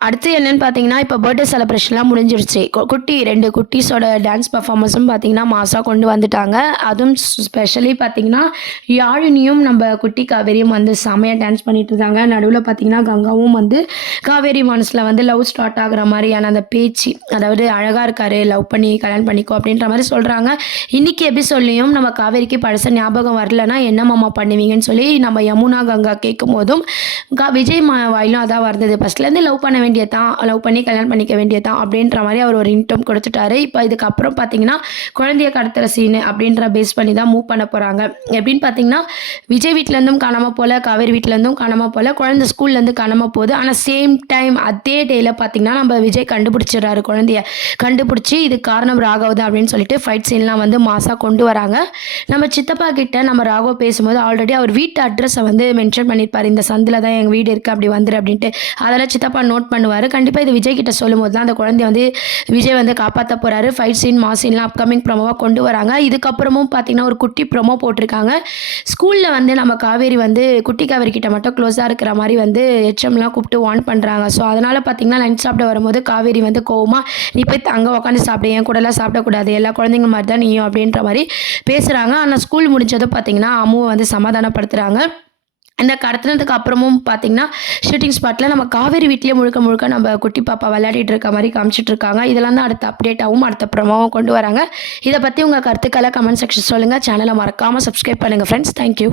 அடுத்து என்னன்னு பார்த்தீங்கன்னா, இப்ப பர்த்டே செலிப்ரேஷன்லாம் முடிஞ்சிருச்சு. குட்டி 2 குட்டீஸோட டான்ஸ் பெர்ஃபார்மன்ஸும் பார்த்தீங்கன்னா, மாஸா கொண்டு வந்துட்டாங்க. அதுவும் ஸ்பெஷலி பார்த்தீங்கன்னா, யாழினியும் நம்ம குட்டி காவேரியும் வந்து செமையா டான்ஸ் பண்ணிட்டு இருந்தாங்க. நடுவுல பார்த்தீங்கன்னா, கங்காவும் வந்து காவேரி மனசுல வந்து லவ் ஸ்டார்ட் ஆகுற மாரியான அந்த பேச்சு, அதாவது அழகா இருக்காரு, லவ் பண்ணி கல்யாணம் பண்ணிக்கோ அப்படின்ற மாரி சொல்றாங்க. இன்னைக்கு எபிசோட்லயும் நம்ம காவேரிக்கு பழச ஞாபகம் வரலன்னா, என்ன மாமா பண்ணுவீங்கன்னு சொல்லி நம்ம யமுனா, கங்கா கேட்கும்போதும், விஜய் வாயிலும் அதான் வருந்தது. ஃபர்ஸ்ட்லேருந்து லவ் பண்ண வேண்டியது தான், லவ் பண்ணி கல்யாணம் பண்ணிக்க வேண்டியது தான் அப்படின்ற மாரி அவர் ஒரு ஹிண்ட்டும் குடுத்துட்டாரு. இப்ப இதுக்கப்புறம் பார்த்தீங்கன்னா, குழந்தைய கடத்துற சீனு அப்படின்ற பேஸ் பண்ணி தான் மூவ் பண்ண போறாங்க. எப்படின்னு பார்த்தீங்கன்னா, விஜய் வீட்லேருந்தும் காணாம போல, காவேரி வீட்லேருந்தும் காணாம போல, குழந்தை ஸ்கூல்லேருந்து காணாம போகுது. ஆனா சேம் டைம் அதே டேல பார்த்தீங்கன்னா, நம்ம விஜய் கண்டுபிடிச்சிடுறாரு குழந்தைய. கண்டுபிடிச்சு இதுக்கு காரணம் ராகவ் தான் அப்படின்னு சொல்லிட்டு ஃபைட் சீன்லாம் வந்து மாஸா கொண்டு வராங்க. நம்ம சித்தப்பா கிட்ட நம்ம ராகவ் பேசும்போது ஆல்ரெடி அவர் வீட்டு அட்ரஸ வந்து மென்ஷன் பண்ணியிருப்பாரு. இந்த சந்துல தான் எங்க வீடு இருக்கு. அப்படி வந்துரு அப்படின்ட்டு. அதெல்லாம் சித்தப்பா நோட் பண்ணுவாரு. கண்டிப்பா இது விஜய் கிட்ட சொல்லும்போது தான் அந்த குழந்தைய வந்து விஜய் வந்து காப்பாத்த போறாரு. ஃபைட் சீன், மாஸ் சீன்லாம் அப்கமிங் ப்ரோமோவா கொண்டு வராங்க. இதுக்கப்புறமும் பார்த்தீங்கன்னா, ஒரு குட்டி ப்ரோமோ போட்டிருக்காங்க. ஸ்கூல்ல வந்து நம்ம காவேரி வந்து குட்டி காவேரி கிட்ட மட்டும் க்ளோஸா இருக்கிற மாரி வந்து ஹெச்எம்லாம் கூப்பிட்டு வார்ன் பண்றாங்க. ஸோ அதனால பார்த்தீங்கன்னா, லஞ்ச் சாப்பிட வரும்போது காவேரி வந்து கோவமா, "நீ போய் அங்க உட்காந்து சாப்பிடு. என் கூடலாம் சாப்பிடக்கூடாது. எல்லா குழந்தைங்க மாரி தான் நீயும்" அப்படின்ற மாரி பேசுறாங்க. ஆனா ஸ்கூல் முடிஞ்சதும் பார்த்தீங்கன்னா, அம்முவ வந்து சமாதானப்படுத்துறாங்க. இந்த கடத்துனதுக்கு அப்புறமும் பார்த்தீங்கன்னா, ஷூட்டிங் ஸ்பாட்ல நம்ம காவேரி வீட்லயே முழுக்க முழுக்க நம்ம குட்டி பாப்பா விளையாடிட்டு இருக்க மாரி காமிச்சிட்டு இருக்காங்க. இதெல்லாம் தான் அடுத்த அப்டேட்டாவும், அடுத்த ப்ரோமோவும் கொண்டு வராங்க. இத பத்தி உங்க கருத்துக்கள கமெண்ட் செக்ஷன் சொல்லுங்க. சேனல மறக்காம சப்ஸ்கிரைப் பண்ணுங்க ஃப்ரெண்ட்ஸ். Thank you.